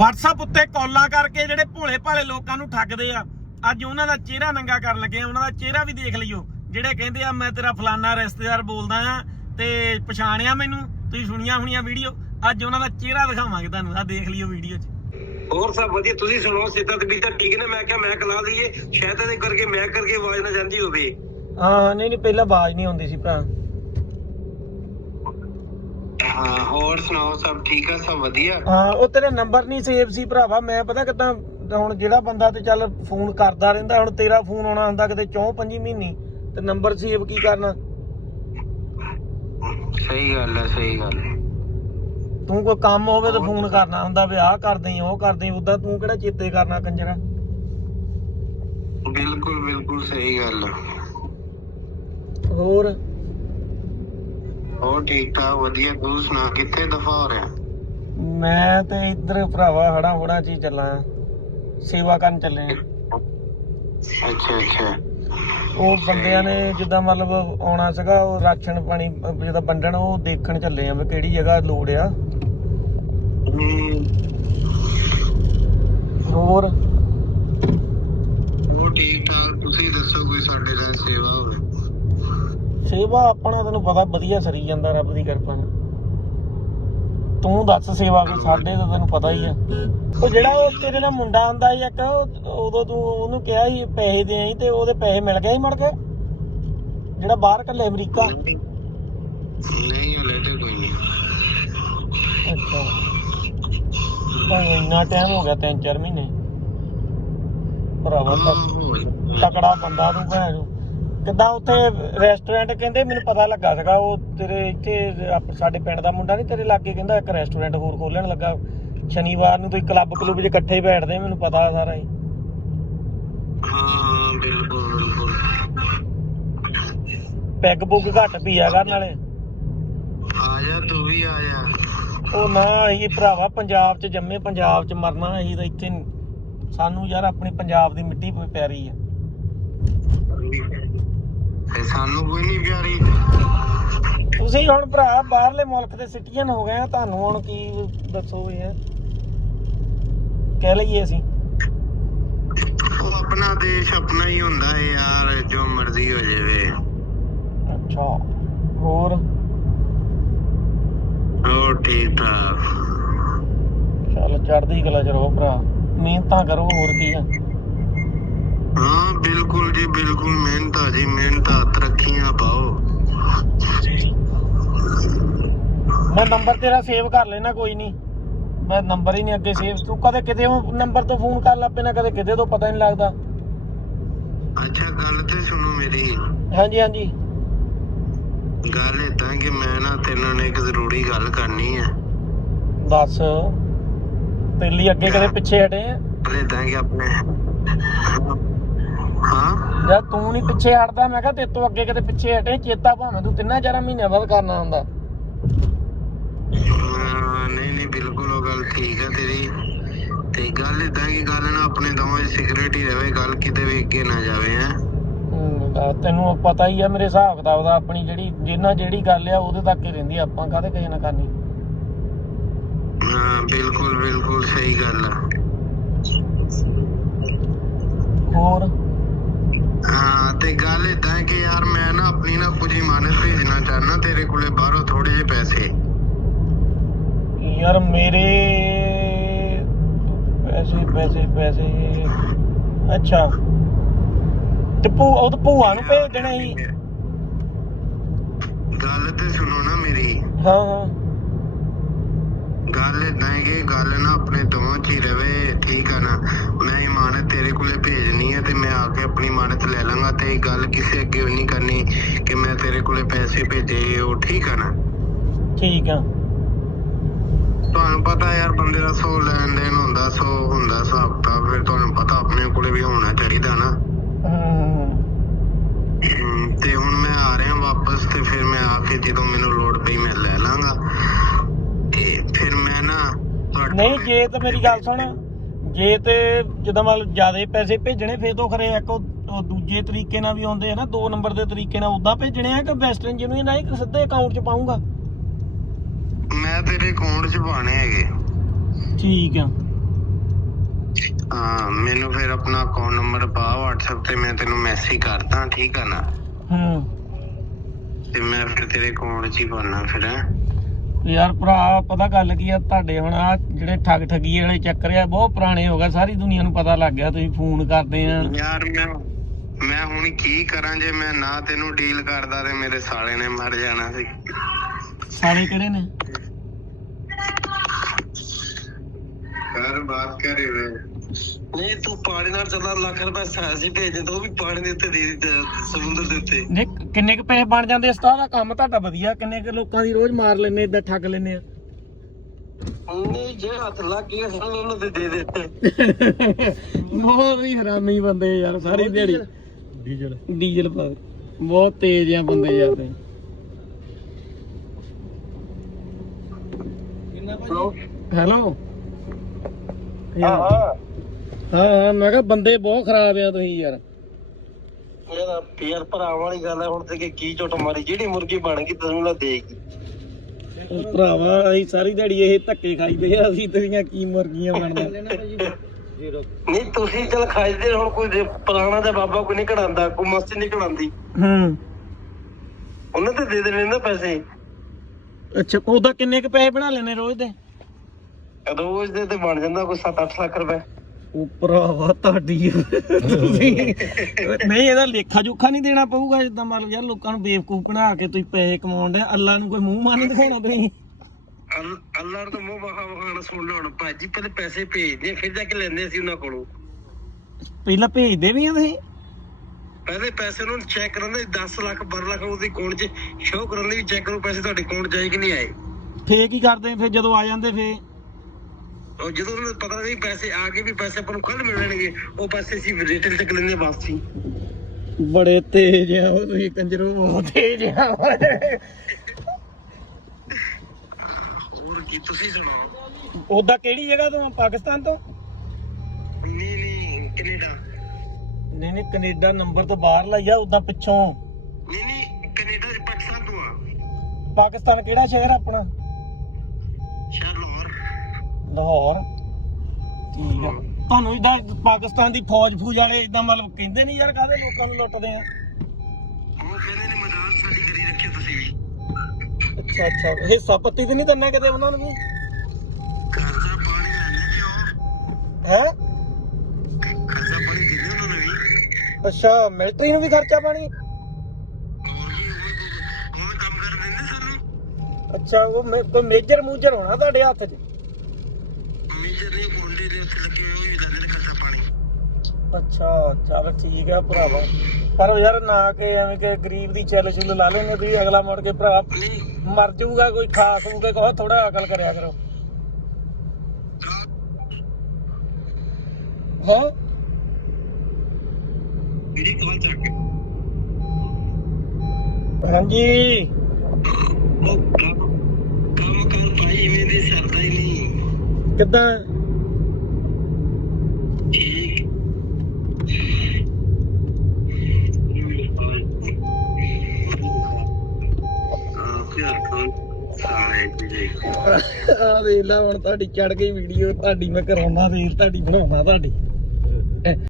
WhatsApp ਉੱਤੇ ਕਾਲਾਂ ਕਰਕੇ ਜਿਹੜੇ ਭੋਲੇ ਭਾਲੇ ਲੋਕਾਂ ਨੂੰ ਠੱਗਦੇ ਆ ਅੱਜ ਉਹਨਾਂ ਦਾ ਚਿਹਰਾ ਨੰਗਾ ਕਰਨ ਲੱਗੇ ਆ ਉਹਨਾਂ ਦਾ ਚਿਹਰਾ ਵੀ ਦੇਖ ਲਿਓ ਜਿਹੜੇ ਕਹਿੰਦੇ ਆ ਮੈਂ ਤੇਰਾ ਫਲਾਨਾ ਰਿਸ਼ਤੇਦਾਰ ਬੋਲਦਾ ਆ ਤੇ ਪਛਾਣਿਆ ਮੈਨੂੰ ਤੁਸੀਂ ਸੁਣੀਆਂ ਹੋਣੀਆਂ ਵੀਡੀਓ ਅੱਜ ਉਹਨਾਂ ਦਾ ਚਿਹਰਾ ਦਿਖਾਵਾਂਗੇ ਤੁਹਾਨੂੰ ਆ ਦੇਖ ਲਿਓ ਵੀਡੀਓ 'ਚ। ਹੋਰ ਸਭ ਵਧੀਆ ਤੁਸੀਂ ਸੁਣਾਓ ਸਿੱਧਾ ਤੇ ਤਾਂ ਠੀਕ ਨੇ? ਮੈਂ ਕਿਹਾ ਮੈਂ ਕਲਾ ਦਈਏ ਸ਼ਾਇਦ ਇਹਦੇ ਕਰਕੇ ਮੈਂ ਕਰਕੇ ਆਵਾਜ਼ ਨਾ ਜਾਂਦੀ ਹੋਵੇ। ਹਾਂ ਨਹੀਂ ਨਹੀਂ ਪਹਿਲਾਂ ਆਵਾਜ਼ ਨਹੀਂ ਆਉਂਦੀ ਸੀ ਭਰਾ। ਹਾਂ ਹੋਰ ਸੁਣਾਓ ਸਭ ਠੀਕ ਆ ਸਭ ਵਧੀਆ? ਹਾਂ ਉਹ ਤੇਰਾ ਨੰਬਰ ਨਹੀਂ ਸੇਵ ਸੀ ਭਰਾਵਾ ਮੈਂ ਪਤਾ ਕਿਦਾਂ ਹੁਣ ਜਿਹੜਾ ਬੰਦਾ ਤੇ ਚੱਲ ਫੋਨ ਕਰਦਾ ਰਹਿੰਦਾ ਹੁਣ ਤੇਰਾ ਫੋਨ ਆਉਣਾ ਹੁੰਦਾ ਕਿਤੇ 4-5 ਮਹੀਨੇ ਤੇ ਨੰਬਰ ਸੇਵ ਕੀ ਕਰਨਾ? ਸਹੀ ਗੱਲ ਹੈ ਸਹੀ ਗੱਲ ਹੈ ਤੂੰ ਕੋਈ ਕੰਮ ਹੋਵੇ ਤਾਂ ਫੋਨ ਕਰਨਾ ਹੁੰਦਾ ਵੀ ਆਹ ਕਰਦੇ ਉਹ ਕਰਦੇ ਉਦਾਂ ਤੂੰ ਕਿਹੜਾ ਚੇਤੇ ਕਰਨਾ ਕੰਜਰਾ? ਬਿਲਕੁਲ ਬਿਲਕੁਲ ਸਹੀ ਗੱਲ ਹੈ ਹੋਰ? ਹੋਰ ਠੀਕ ਠਾਕ ਵਧੀਆ। ਤੂੰ ਸੁਣਾ ਕਿੱਥੇ ਦਫਾ ਹੋ ਰਿਹਾ? ਮੈਂ ਤੇ ਇੱਧਰ ਭਰਾਵਾ ਹੜਾ ਹੋੜਾ ਚ ਹੀ ਚੱਲਾਂ। ਸੇਵਾ ਕਰਨ ਚੱਲੇ ਆ। ਅੱਛਾ ਅੱਛਾ। ਉਹ ਬੰਦਿਆਂ ਨੇ ਜਿੱਦਾਂ ਮਤਲਬ ਆਉਣਾ ਸੀਗਾ ਉਹ ਰਾਸ਼ਨ ਪਾਣੀ ਅਹ ਜਿਹਦਾ ਵੰਡਣ ਉਹ ਦੇਖਣ ਚੱਲੇ ਆ ਵੀ ਕਿਹੜੀ ਜਗ੍ਹਾ ਲੋੜ ਆ। ਹਮ, ਹੋਰ? ਹੋਰ ਠੀਕ ਠਾਕ ਤੁਸੀਂ ਦੱਸੋ ਕੋਈ ਸਾਡੇ ਨਾਲ ਸੇਵਾ ਹੋਵੇ। ਸੇਵਾ ਆਪਣਾ ਤੈਨੂੰ ਪਤਾ ਵਧੀਆ ਸਰੀ ਜਾਂਦਾ ਰੱਬ ਦੀ ਕਿਰਪਾ ਨਾਲ। ਤੂੰ ਦੱਸ ਸੇਵਾ ਕੋਈ ਸਾਡੇ ਤਾਂ ਤੈਨੂੰ ਪਤਾ ਹੀ ਆ। ਉਹ ਜਿਹੜਾ ਉਹ ਤੇਰੇ ਨਾਲ ਮੁੰਡਾ ਆਂਦਾ ਸੀ ਇੱਕ ਉਹ- ਉਦੋਂ ਤੂੰ ਉਹਨੂੰ ਕਿਹਾ ਸੀ ਪੈਸੇ ਦੇ ਆਈ ਤੇ ਉਹਦੇ ਪੈਸੇ ਮਿਲ ਗਏ ਸੀ ਮੁੜ ਕੇ? ਜਿਹੜਾ ਬਾਹਰ ਕੱਲੇ ਅਮਰੀਕਾ? ਨਹੀਂ ਹਲੇ ਤੇ ਕੋਈ ਨਹੀਂ। ਅੱਛਾ। ਤਾਂ ਇੰਨਾ ਟਾਈਮ ਹੋ ਗਿਆ ਤਿੰਨ ਚਾਰ ਮਹੀਨੇ। ਭਰਾਵਾ ਤੱਕ। ਤਕੜਾ ਬੰਦਾ ਤੂੰ ਭੈਣ। ਨੂੰ ਕਿੱਦਾਂ ਉੱਥੇ ਰੈਸਟੋਰੈਂਟ ਕਹਿੰਦੇ ਮੈਨੂੰ ਪਤਾ ਲੱਗਾ ਸੀਗਾ ਉਹ ਤੇਰੇ ਇੱਥੇ ਆਪ- ਸਾਡੇ ਪਿੰਡ ਦਾ ਮੁੰਡਾ ਨਹੀਂ ਤੇਰੇ ਲਾਗੇ ਕਹਿੰਦਾ ਇੱਕ ਰੈਸਟੋਰੈਂਟ ਹੋਰ ਖੋਲਣ ਲੱਗਾ। ਸ਼ਨੀਵਾਰ ਨੂੰ ਤੁਸੀਂ ਕਲੱਬ ਕਲੂਬ 'ਚ ਇਕੱਠੇ ਹੀ ਬੈਠਦੇ ਮੈਨੂੰ ਪਤਾ ਸਾਰਾ ਹੀ। ਹਾਂ ਹਾਂ ਬਿਲਕੁਲ ਬਿਲਕੁਲ। ਪੈਗ ਪੁੱਗ ਘੱਟ ਪੀਆ ਕਰਨ ਨਾਲੇ। ਆ ਜਾ ਤੂੰ ਵੀ ਆ ਜਾ। ਉਹ ਨਾ ਅਸੀਂ ਭਰਾਵਾ ਪੰਜਾਬ 'ਚ ਜੰਮੇ ਪੰਜਾਬ 'ਚ ਮਰਨਾ ਅਸੀਂ ਤਾਂ ਇੱਥੇ ਨੀ। ਸਾਨੂੰ ਯਾਰ ਆਪਣੀ ਪੰਜਾਬ ਦੀ ਮਿੱਟੀ ਪ- ਪਿਆਰੀ ਆ। ਤੇ ਸਾਨੂੰ ਕੋਈ ਨਹੀਂ ਪਿਆਰੀ। ਤੁਸੀਂ ਹੁਣ ਭਰਾ ਬਾਹਰਲੇ ਮੁਲਕ ਦੇ ਸਿਟੀਜ਼ਨ ਹੋ ਗਏ ਆ ਤੁਹਾਨੂੰ ਹੁਣ ਕੀ ਦੱਸੋ ਹੈ? ਕਹਿ ਲਈਏ ਅਸੀਂ। ਉਹ ਆਪਣਾ ਦੇਸ਼ ਆਪਣਾ ਹੀ ਹੁੰਦਾ ਹੈ ਯਾਰ ਜੋ ਮਰਜ਼ੀ ਹੋ ਜਾਵੇ। ਅੱਛਾ ਹੋਰ? ਹੋਰ ਠੀਕ ਠਾਕ। ਚੱਲ ਚੜ੍ਹਦੀ ਕਲਾ ਚ ਰਹੋ ਭਰਾ। ਮਿਹਨਤਾਂ ਕਰੋ ਹੋਰ ਕੀ ਆ। ਹਾਂ ਬਿਲਕੁਲ ਜੀ ਬਿਲਕੁਲ। ਮਿਹਨਤ ਆ ਜੀ ਮਿਹਨਤ ਹੱਥ ਰੱਖੀਆਂ ਪਾਓ। ਮੈਂ ਨੰਬਰ ਤੇਰਾ ਸੇਵ ਕਰ ਲੈਣਾ ਕੋਈ ਨਹੀਂ। ਮੈਂ ਨੰਬਰ ਹੀ ਨਹੀਂ ਅੱਗੇ ਸੇਵ ਤੂੰ ਕਦੇ ਕਿਤੇ ਨੰਬਰ ਤੋਂ ਫੋਨ ਕਰ ਲੱਪੇ ਨਾ ਕਦੇ ਕਿਤੇ ਤੋਂ ਪਤਾ ਨਹੀਂ ਲੱਗਦਾ। ਅੱਛਾ ਗੱਲ ਤੇ ਸੁਣੋ ਮੇਰੀ। ਹਾਂਜੀ ਹਾਂਜੀ। ਗੱਲ ਏਦਾਂ ਕਿ ਮੈਂ ਨਾ ਤੇਰੇ ਨਾਲ ਇੱਕ ਜ਼ਰੂਰੀ ਗੱਲ ਕਰਨੀ ਹੈ। ਦੱਸ। ਪਹਿਲੀ ਅੱਗੇ ਕਦੇ ਪਿੱਛੇ ਹਟੇ ਆ? ਗੱਲ ਏਦਾਂ ਕਿ ਆਪਣੇ ਹਾਂ ਨਹੀਂ ਪਿੱਛੇ ਹਟਦਾ। ਮੈਂ ਕਿਹਾ ਤੇਰੇ ਤੋਂ ਅੱਗੇ ਕਦੇ ਪਿੱਛੇ ਹਟੇ ਚੇਤਾ ਭਾਵੇਂ ਤੂੰ ਤਿੰਨਾਂ ਚਾਰਾਂ ਮਹੀਨਿਆਂ ਬਾਅਦ ਕਰਨਾ ਹੁੰਦਾ। ਹਾਂ, ਨਹੀਂ ਨਹੀਂ ਬਿਲਕੁਲ ਉਹ ਗੱਲ ਠੀਕ ਹੈ ਤੇਰੀ। ਤੇ ਗੱਲ ਏਦਾਂ ਕਿ ਗੱਲ ਨਾ ਆਪਣੇ ਦੋਵਾਂ ਦੀ ਸਿਗਰਟ ਹੀ ਰਵੇ ਗੱਲ ਕਿਤੇ ਵੀ ਅੱਗੇ ਨਾ ਜਾਵੇ ਹੈ। ਤਾਂ ਤੈਨੂੰ ਪਤਾ ਹੀ ਆ ਮੇਰੇ ਹਿਸਾਬ ਕਿਤਾਬ ਦਾ ਆਪਣੀ ਜਿਹੜੀ ਜਿੰਨਾ ਜਿਹੜੀ ਗੱਲ ਆ ਉਹਦੇ ਤੱਕ ਹੀ ਰਹਿੰਦੀ ਆ, ਆਪਾਂ ਕਾਹਦੇ ਕਿਸੇ ਨਾਲ ਕਰਨੀ। ਹਾਂ ਬਿਲਕੁਲ ਬਿਲਕੁਲ ਸਹੀ ਗੱਲ ਆ। ਹੋਰ? ਹਾਂ ਤੇ ਗੱਲ ਹੈ ਕਿ ਯਾਰ ਮੈਂ ਨਾ ਆਪਣੀ ਨਾ ਕੁਝ ਇਮਾਨਤ ਭੇਜਣਾ ਚਾਹਨਾ ਤੇਰੇ ਕੋਲੇ ਬਾਹਰੋਂ ਥੋੜੇ ਜਿਹੇ ਪੈਸੇ। ਯਾਰ ਮੇਰੇ ਪੈਸੇ ਪੈਸੇ ਪੈਸੇ। ਅੱਛਾ। ਤੇ ਭੂ ਉਹ ਤਾਂ ਭੂਆ ਨੂੰ ਭੇਜ ਦੇਣੇ ਸੀ। ਗੱਲ ਤੇ ਸੁਣੋ ਨਾ ਮੇਰੀ। ਹਾਂ ਹਾਂ। ਗੱਲ ਏਦਾਂ ਹੈ ਕਿ ਗੱਲ ਨਾ ਆਪਣੇ ਦੋਵਾਂ ਚ ਹੀ ਰਵੇ ਠੀਕ ਆ ਨਾ? ਮੈਂ ਇਮਾਨਤ ਤੇਰੇ ਕੋਲੇ ਭੇਜਣੀ ਹੈ ਤੇ ਮੈਂ ਆ ਕੇ ਆਪਣੀ ਇਮਾਨਤ ਲੈ ਲਾਂਗਾ ਤੇ ਇਹ ਗੱਲ ਕਿਸੇ ਅੱਗੇ ਵੀ ਨਹੀਂ ਕਰਨੀ ਕਿ ਮੈਂ ਤੇਰੇ ਕੋਲੇ ਪੈਸੇ ਭੇਜੇ ਉਹ ਠੀਕ ਆ ਨਾ? ਠੀਕ ਆ। ਤੁਹਾਨੂੰ ਪਤਾ ਯਾਰ ਬੰਦੇ ਦਾ ਸੌ ਲੈਣ ਦੇਣ ਹੁੰਦਾ ਸੌ ਹੁੰਦਾ ਹਿਸਾਬ ਤਾਂ ਫਿਰ ਤੁਹਾਨੂੰ ਪਤਾ ਆਪਣੇ ਕੋਲੇ ਵੀ ਹੋਣਾ ਚਾਹੀਦਾ ਨਾ। ਤੇ ਹੁਣ ਮੈਂ ਆ ਰਿਹਾ ਵਾਪਸ ਤੇ ਫਿਰ ਮੈਂ ਆ ਕੇ ਜਦੋਂ ਮੈਨੂੰ ਲੋੜ ਪਈ ਮੈਂ ਲੈ ਲਾਂਗਾ ਤੇ ਫਿਰ ਮੈਂ ਨਾ ਤੁਹਾਡੇ ਨਹੀਂ ਜੇ ਤਾਂ ਮੇਰੀ ਗੱਲ ਸੁਣ ਜੇ ਤੇ ਜਦੋਂ ਮਤਲਬ ਜ਼ਿਆਦਾ ਪੈਸੇ ਭੇਜਣੇ ਫੇਰ ਤੋਂ ਖਰੇ ਇੱਕ ਉਹ ਦੂਜੇ ਤਰੀਕੇ ਨਾਲ ਵੀ ਆਉਂਦੇ ਆ ਨਾ ਦੋ ਨੰਬਰ ਦੇ ਤਰੀਕੇ ਨਾਲ ਉਦਾਂ ਭੇਜਣੇ ਆ ਕਿ ਵੈਸਟਰਨ ਯੂਨੀਅਨ ਨਾਲ ਹੀ ਸਿੱਧੇ ਅਕਾਊਂਟ 'ਚ ਪਾਉਂਗਾ? ਮੈਂ ਤੇਰੇ ਅਕਾਊਂਟ 'ਚ ਪਾਣੇ ਹੈਗੇ। ਠੀਕ ਆ। ਹਾਂ ਮੈਨੂੰ ਫਿਰ ਆਪਣਾ ਅਕਾਊਂਟ ਨੰਬਰ ਪਾ WhatsApp ਤੇ ਮੈਂ ਤੈਨੂੰ ਮੈਸੇਜ ਕਰਦਾ ਠੀਕ ਆ ਨਾ? ਹੂੰ। ਤੇ ਮੈਂ ਫਿਰ ਤੇਰੇ ਅਕਾਊਂਟ 'ਚ ਹੀ ਪਾਉਣਾ ਫਿਰ ਹੈਂ। ਯਾਰ ਭਰਾ ਪਤਾ ਗੱਲ ਕੀ ਆ ਤੁਹਾਡੇ ਹੁਣ ਆ ਜਿਹੜੇ ਠੱਗ ਠੱਗੀ ਵਾਲੇ ਚੱਕਰ ਆ ਬਹੁਤ ਪੁਰਾਣੇ ਹੋ ਗਏ ਸਾਰੀ ਦੁਨੀਆ ਨੂੰ ਪਤਾ ਲੱਗ ਗਿਆ ਤੁਸੀਂ ਫੋਨ ਕਰਦੇ ਆ। ਯਾਰ ਮੈਂ ਮੈਂ ਹੁਣ ਕੀ ਕਰਾਂ ਜੇ ਮੈਂ ਨਾ ਤੈਨੂੰ ਡੀਲ ਕਰਦਾ ਤੇ ਮੇਰੇ ਸਾਲੇ ਨੇ ਮਰ ਜਾਣਾ ਸੀ। ਸਾਰੇ ਕਿਹੜੇ ਨੇ? ਕਰ ਬਾਤ ਕਰੇ ਵੇ। ਨਹੀਂ ਤੂੰ ਪਾਣੀ ਨਾਲ ਚੱਲਦਾ ਲੱਖ ਰੁਪਏ ਸਾਸੀ ਭੇਜ ਦੇ ਉਹ ਵੀ ਪਾਣੀ ਦੇ ਉੱਤੇ ਦੇ ਦਿੱਤੇ ਸਮੁੰਦਰ ਦੇ ਉੱਤੇ। ਨੇ ਕਿੰਨੇ ਕੁ ਪੈਸੇ ਬਣ ਜਾਂਦੇ? ਉਸਤਾਦ ਦਾ ਕੰਮ ਤੁਹਾਡਾ ਵਧੀਆ। ਕਿੰਨੇ ਕੁ ਲੋਕਾਂ ਦੀ ਰੋਜ਼ ਮਾਰ ਲੈਨੇ ਇਦਾਂ ਠੱਗ ਲੈਨੇ ਆ? ਨਹੀਂ ਜੇ ਹੱਥ ਲੱਗ ਗਿਆ ਸਾਨੂੰ ਉਹਨਾਂ ਦੇ ਦੇ ਦਿੱਤੇ। ਬਹੁਤ ਹੀ ਹਰਾਮੀ ਬੰਦੇ ਯਾਰ ਸਾਰੀ ਦਿਹਾੜੀ। ਡੀਜ਼ਲ। ਡੀਜ਼ਲ ਪਾ ਬਹੁਤ ਤੇਜ਼ ਆ ਬੰਦੇ ਯਾਰ ਤੇ। ਹੈਲੋ। ਹਾਂ ਹਾਂ। ਮੈਂ ਕਿਹਾ ਬੰਦੇ ਬਹੁਤ ਖਰਾਬ ਆ ਤੁਸੀਂ ਯਾਰ। ਇਹਦਾ ਪੀਰ ਭਰਾਵਾਂ ਵਾਲੀ ਗੱਲ ਹੈ ਹੁਣ ਤੇ ਕਿ ਝੋਟ ਮਾਰੀ। ਜਿਹੜੀ ਮੁਰਗੀ ਬਣ ਗਈ ਤੈਨੂੰ ਨਾ ਦੇਗੀ ਉਹ ਭਰਾਵਾ ਅਸੀਂ ਸਾਰੀ ਦਿਹਾੜੀ ਇਹ ਧੱਕੇ ਖਾਈਦੇ ਆ ਅਸੀਂ ਤੇਰੀਆਂ ਕੀ ਮੁਰਗੀਆਂ ਬਣਦਾ ਨਹੀਂ ਤੁਸੀਂ ਚਲ ਖਾਈਦੇ ਹੁਣ ਕੋਈ ਜੇ ਪੁਰਾਣਾ ਦਾ ਬਾਬਾ ਕੋਈ ਨਹੀਂ ਕਢਾਉਂਦਾ ਕੋਈ ਮਸਤੀ ਨਹੀਂ ਕਢਾਉਂਦੀ। ਹੂੰ। ਉਹਨਾਂ ਤੇ ਦੇ ਦੇਣੇ ਨਾ ਪੈਸੇ। ਅੱਛਾ ਉਹਦਾ ਕਿੰਨੇ ਕੁ ਪੈਸੇ ਬਣਾ ਲੈਨੇ ਰੋਜ਼ ਦੇ? ਰੋਜ਼ ਦੇ ਤੇ ਬਣ ਜਾਂਦਾ ਕੋਈ 7-8 ਲੱਖ ਰੁਪਏ? ਉਹ ਭਰਾਵਾ ਤੁਹਾਡੀ ਤੁਸੀਂ ਨਹੀਂ ਇਹਦਾ ਲੇਖਾ ਜੋਖਾ ਨਹੀਂ ਦੇਣਾ ਪਊਗਾ ਜਿੱਦਾਂ ਮਤਲਬ ਯਾਰ ਲੋਕਾਂ ਨੂੰ ਬੇਵਕੂਫ ਬਣਾ ਕੇ ਤੁਸੀਂ ਪੈਸੇ ਕਮਾਉਣ ਦੇ ਅੱਲਾ ਨੂੰ ਕੋਈ ਮੂੰਹ ਮਾਰ ਨਹੀਂ ਦਿਖਾਉਣਾ ਤੁਸੀਂ। ਅੱਲ- ਅੱਲਾ ਦਾ ਮੂੰਹ ਮਹਾ ਵਹਾਣਾ ਸੁਣ ਲਓ ਹੁਣ ਭਾਜੀ ਪਹਿਲੇ ਪੈਸੇ ਭੇਜਦੇ ਫਿਰ ਜਾ ਕੇ ਲੈਂਦੇ ਸੀ ਉਹਨਾਂ ਕੋਲੋਂ। ਪਹਿਲਾਂ ਭੇਜਦੇ ਵੀ ਆ ਤੁਸੀਂ? ਪਹਿਲੇ ਪੈਸੇ ਨੂੰ ਚੈੱਕ ਕਰਨ ਦੇ 10 ਲੱਖ 12 ਲੱਖ ਉਹਦੀ ਅਕਾਊਂਟ 'ਚ ਸ਼ੋਅ ਕਰਨ ਦੇ ਵੀ ਚੈੱਕ ਕਰੋ ਪੈਸੇ ਤੁਹਾਡੇ ਅਕਾਊਂਟ 'ਚ ਆਏ ਕਿ ਨਹੀਂ ਆਏ। ਫੇਰ ਕੀ ਕਰਦੇ ਫਿਰ ਜਦੋਂ ਆ ਜਾਂਦੇ ਫੇਰ? ਉਹ ਜਦੋਂ ਉਹਨਾਂ ਨੂੰ ਪਤਾ ਨਹੀਂ ਪੈਸੇ ਆ ਗਏ ਵੀ ਪੈਸੇ ਆਪਾਂ ਨੂੰ ਕੱਲ ਮਿਲਣਗੇ ਉਹ ਪੈਸੇ ਸੀ ਰਿਟੇਲ ਚੱਕ ਲੈਂਦੇ ਵਾਪਸ। ਬੜੇ ਤੇਜ਼ ਆ ਉਹ ਤੁਸੀਂ ਕੰਜਰੋ ਬਹੁਤ ਤੇਜ਼ ਆ। ਹੋਰ ਕੀ ਤੁਸੀਂ ਸੁਣਾਓ? ਉਹਦਾ ਕਿਹੜੀ ਜਗ੍ਹਾ ਤੋਂ ਆ? ਪਾਕਿਸਤਾਨ ਤੋਂ? ਨਹੀਂ ਨਹੀਂ ਕੈਨੇਡਾ। ਨਹੀਂ ਨਹੀਂ ਕੈਨੇਡਾ ਨੰਬਰ ਤੋਂ ਬਾਹਰ ਲਾਈਆ ਉਦਾਂ ਪਿੱਛੋਂ। ਨਹੀਂ ਨਹੀਂ ਕੈਨੇਡਾ ਦੇ ਪਾਕਿਸਤਾਨ ਤੋਂ ਆ। ਪਾਕਿਸਤਾਨ ਕਿਹੜਾ ਸ਼ਹਿਰ ਆ ਆਪਣਾ? ਸ਼ਹਿਰ ਲਾਹੌਰ। ਲਾਹੌਰ ਠੀਕ ਆ। ਤੁਹਾਨੂੰ ਇਦਾਂ ਪਾਕਿਸਤਾਨ ਦੀ ਫੌਜ ਫੂਜ ਵਾਲੇ ਇਦਾਂ ਮਤਲਬ ਕਹਿੰਦੇ ਨਹੀਂ ਯਾਰ ਕਾਹਦੇ ਲੋਕਾਂ ਨੂੰ ਲੁੱਟਦੇ ਆ? ਉਹ ਕਹਿੰਦੇ ਨੇ ਮਦਦ ਸਾਡੀ ਕਰੀ ਰੱਖਿਓ ਤੁਸੀਂ ਵੀ। ਅੱਛਾ ਅੱਛਾ। ਹਿੱਸਾ ਪੱਤੀ ਤੇ ਨਹੀਂ ਦਿੰਨੇ ਕਿਤੇ ਉਹਨਾਂ ਨੂੰ ਵੀ? ਖਰਚਾ ਪਾਣੀ ਲੈਣੇ ਪਿਓ ਹੈ? ਖਰਚਾ ਪਾਣੀ ਦਿੰਦੇ ਉਹਨਾਂ ਨੂੰ ਵੀ। ਅੱਛਾ ਮਿਲਟਰੀ ਨੂੰ ਵੀ ਖਰਚਾ ਪਾਣੀ? ਹੋਰ ਕੀ ਉਹ ਉਹ ਕੰਮ ਕਰ ਦਿੰਦੇ ਸਾਨੂੰ। ਅੱਛਾ ਉਹ ਮੇ- ਕੋਈ ਮੇਜਰ ਮੂਜਰ ਹੋਣਾ ਤੁਹਾਡੇ ਹੱਥ 'ਚ? ਮੇਜਰ ਨੇ ਮੁੰਡੇ ਦੇ ਉੱਤੇ ਲੱਗੇ ਹੋਏ ਉਹ ਵੀ ਲੈਂਦੇ ਨੇ ਖਰਚਾ ਪਾਣੀ। ਅੱਛਾ ਚੱਲ ਠੀਕ ਆ ਭਰਾਵਾ। ਪਰ ਯਾਰ ਨਾ ਕਿ ਐਵੇਂ ਕਿ ਗਰੀਬ ਦੀ ਚੱਲ ਚੁੱਲ ਲਾ ਲੈਣੇ ਤੁਸੀਂ ਅਗਲਾ ਮੁੜ ਕੇ ਭਰਾ ਮਰ ਜਾਊਗਾ ਕੋਈ ਖਾ ਖੂਗੇ ਕਹੋ ਥੋੜਾ ਅਕਲ ਕਰਿਆ ਕਰੋ। ਹਾਂ? ਮੇਰੀ ਕਵਲ ਚੱਕ ਹਾਂਜੀ। ਉਹ ਕੰਮ ਕੰਮ ਕਰ ਭਾਈ ਮੇਰੇ ਸਰਦਾ ਹੀ ਨਹੀਂ। ਕਿੱਦਾਂ? ਆ ਦੇਖ ਲੈ ਹੁਣ ਤੁਹਾਡੀ ਚੜ ਗਈ ਵੀਡੀਓ ਤੁਹਾਡੀ ਮੈਂ ਕਰਾਉਣਾ ਰੀਲ ਤੁਹਾਡੀ ਬਣਾਉਣਾ ਤੁਹਾਡੀ।